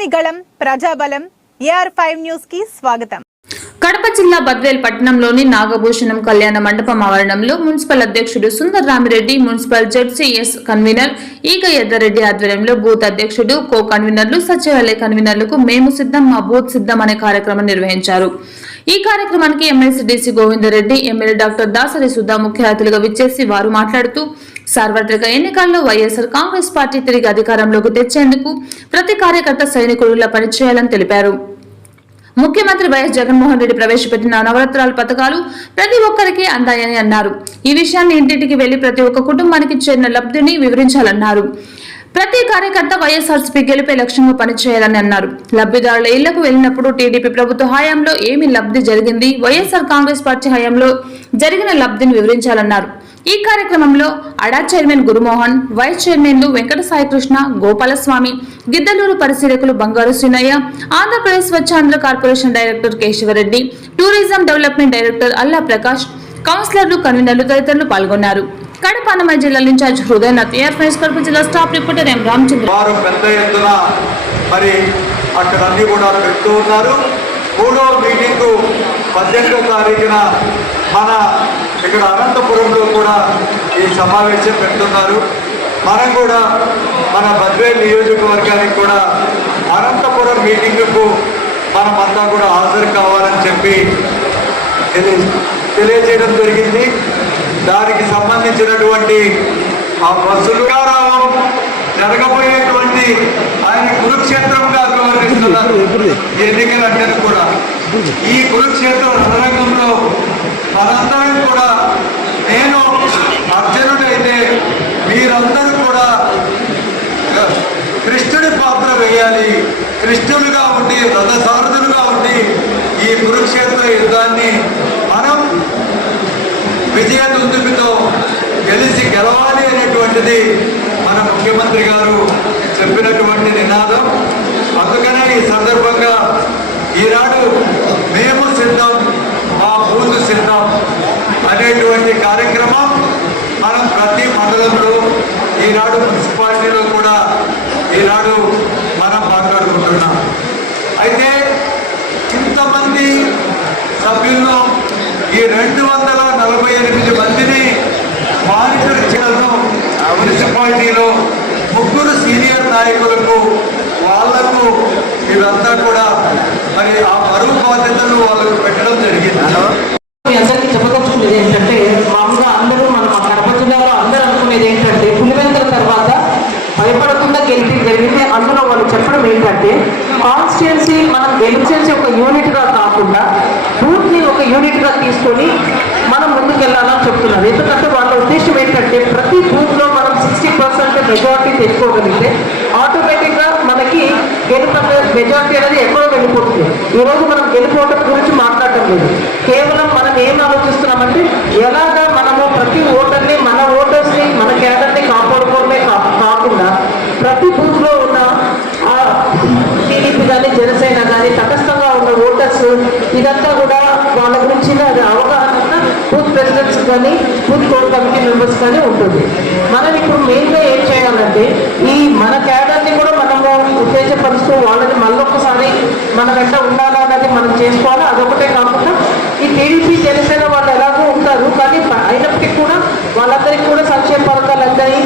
ప్రజని గళం ప్రజాబలం AR5 news కి స్వాగతం. కడప జిల్లా బద్వేల్ పట్టణంలోని నాగభూషణం కళ్యాణ మండపం ఆవరణంలో మున్సిపల్ అధ్యక్షుడు సుందర్ రామిరెడ్డి, మున్సిపల్ జెడ్సీఎస్ కన్వీనర్ ఈగ ఎద్దరెడ్డి ఆధ్వర్యంలో బూత్ అధ్యక్షుడు, కో కన్వీనర్లు, సచివాలయ కన్వీనర్లకు మేము సిద్ధం మా బూత్ సిద్ధం అనే కార్యక్రమం నిర్వహించారు. ఈ కార్యక్రమానికి MLC DC Govinda Reddy, MLA doctor Dasari Sudha ముఖ్య అతిథులుగా విచ్చేసి వారు మాట్లాడుతూ సార్వత్రిక ఎన్నికల్లో వైఎస్ఆర్ కాంగ్రెస్ పార్టీ తిరిగి అధికారంలోకి తెచ్చేందుకు ప్రతి కార్యకర్త సైనికుడిలా పనిచేయాలని తెలిపారు. ముఖ్యమంత్రి వైఎస్ జగన్మోహన్ రెడ్డి ప్రవేశపెట్టిన నవరత్నాల పథకాలు ప్రతి ఒక్కరికి అందాయని అన్నారు. ఈ విషయాన్ని ఇంటింటికి వెళ్లి ప్రతి ఒక్క కుటుంబానికి చేరిన లబ్ధిని వివరించాలన్నారు. ప్రతి కార్యకర్త వైఎస్ఆర్సీపీ గెలిపే లక్ష్యంగా పనిచేయాలని అన్నారు. లబ్ధిదారుల ఇళ్లకు వెళ్లినప్పుడు టీడీపీ ప్రభుత్వ హయాంలో ఏమి లబ్ధి జరిగింది, వైఎస్ఆర్ కాంగ్రెస్ పార్టీ హయాంలో జరిగిన లబ్ధిని వివరించాలన్నారు. ఈ కార్యక్రమంలో అడా చైర్మన్ గురుమోహన్, వైస్ చైర్మన్లు వెంకట సాయికృష్ణ, గోపాలస్వామి, గిద్దలూరు పరిశీలకులు Bangaru Srinaiah, Andhra Pradesh Swachhandhra corporation director Keshava Reddy, tourism development director Alla Prakash, కౌన్సిలర్లు, కన్వీనర్లు తదితరులు పాల్గొన్నారు. కడప అన్నమయ్య జిల్లా ఇన్ఛార్జ్ హృదయనాథ్, AR5 కడప జిల్లా స్టాఫ్ రిపోర్టర్ ఎం రామచంద్ర. మూడో మీటింగ్ 18వ తారీఖున మన ఇక్కడ అనంతపురంలో కూడా ఈ సమావేశం పెడుతున్నారు. మనం కూడా మన బద్వేల్ నియోజకవర్గానికి కూడా అనంతపురం మీటింగ్కు మనమంతా కూడా హాజరు కావాలని చెప్పి తెలియజేయడం జరిగింది. దానికి సంబంధించినటువంటి ఆ బస్సులు జరగబోయేటువంటి ఆయన కురుక్షేత్రంగా వ్యవహరిస్తున్నారు. ఎన్నికలంటే కూడా ఈ కురుక్షేత్ర రణరంగంలో మనందరం కూడా, నేను అర్జునుడైతే మీరందరూ కూడా కృష్ణుడి పాత్ర వేయాలి. కృష్ణులుగా ఉండి, రథసారథులుగా ఉండి ఈ కురుక్షేత్ర యుద్ధాన్ని మనం విజయదుందుకుతో గెలవాలి అనేటువంటిది మన ముఖ్యమంత్రి గారు చెప్పినటువంటి నినాదం. అందుకనే ఈ సందర్భంగా ఈనాడు మేము సిద్ధం మా బూత్ సిద్ధం అనేటువంటి కార్యక్రమం మనం ప్రతి మండలంలో ఈనాడు మున్సిపాలిటీలో కూడా ఈనాడు మనం మాట్లాడుకుంటున్నాం. అయితే ఇంతమంది సభ్యుల్లో ఈ 248 మందిని మానిటర్ చేయడం మున్సిపాలిటీలో 3 సీనియర్ నాయకులకు వాళ్లకు ఇదంతా కూడా మరి ఆ బరువు బాధ్యతలు వాళ్ళకు పెట్టడం జరిగింది. అందరికీ చెప్పదలుచుకునేది ఏంటంటే, మామూలుగా అందరూ మన కడప జిల్లాలో అందరూ అనుకునేది ఏంటంటే, పులివెందుల తర్వాత భయపడకుండా గెలిపి జరిగితే అందులో వాళ్ళు చెప్పడం ఏంటంటే, కాన్స్టిట్యున్సీ మనం గెలిచేసి ఒక యూనిట్గా కాకుండా బూత్ని ఒక యూనిట్గా తీసుకొని మనం ముందుకెళ్ళాలని చెప్తున్నారు. ఎందుకంటే వాళ్ళ ఉద్దేశం ఏంటంటే, ప్రతి బూత్లో మనం 60% మెజారిటీ తెచ్చుకోగలిగితే ఆటోమేటిక్గా మనకి మెజారిటీ అనేది ఎక్కడో వెళ్ళిపోతుంది. ఈరోజు మనం గెలిపోవడం గురించి మాట్లాడటం లేదు. కేవలం మనం ఏం ఆలోచిస్తున్నామంటే, ఎలాగా మనము ప్రతి ఓటర్ని, మన ఓటర్స్ని, మన క్యాడర్ని కాపాడుకోవడమే కాకుండా ప్రతి బూత్లో ఉన్న టీడీపీ కానీ, జనసేన కానీ తటస్థంగా ఉన్న ఓటర్స్ ఇదంతా కూడా వాళ్ళ గురించి అవగాహన బూత్ ప్రెసిడెంట్స్ కానీ, బూత్ కోర్ కమిటీ మెంబర్స్ కానీ ఉంటుంది. మనం ఇప్పుడు మెయిన్గా ఏం చేయాలంటే, ఈ మన క్యాడర్ని కూడా మనము ఉత్తేజపరుస్తూ వాళ్ళని మళ్ళొక్కసారి మన వెంట ఉండాలన్నది మనం చేసుకోవాలి. అదొకటే కాకుండా ఈ టీడీపీ, జనసేన వాళ్ళు ఎలాగో ఉంటారు, కానీ అయినప్పటికీ కూడా వాళ్ళందరికీ కూడా సంక్షేమ పథకాలు అందాయి.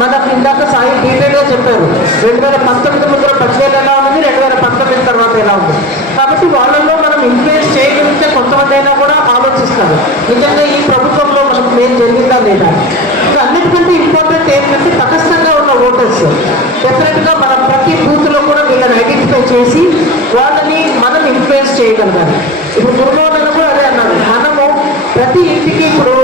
మనకు ఇందాక సాయి డీటెయిల్గా చెప్పారు. 2019 ముందు 10,000 ఎలా ఉంది, 2019 తర్వాత ఎలా ఉంది. కాబట్టి వాళ్ళలో మనం ఇన్ఫ్లుయెన్స్ చేయగలిగితే కొంతమంది అయినా కూడా ఆలోచిస్తారు, నిజంగా ఈ ప్రభుత్వంలో మనకు ఏం జరిగిందా లేదా. ఇంకా అన్నిటికంటే ఇంపార్టెంట్ ఏంటంటే, తటస్థంగా ఉన్న ఓటర్స్ డెఫినెట్గా మనం ప్రతి బూత్లో కూడా వీళ్ళని ఐడెంటిఫై చేసి వాళ్ళని మనం ఇన్ఫ్లుయెన్స్ చేయగలగాలి. ఇప్పుడు గురుమోహన్ కూడా అదే అన్నారు, మనము ప్రతి ఇంటికి ఇప్పుడు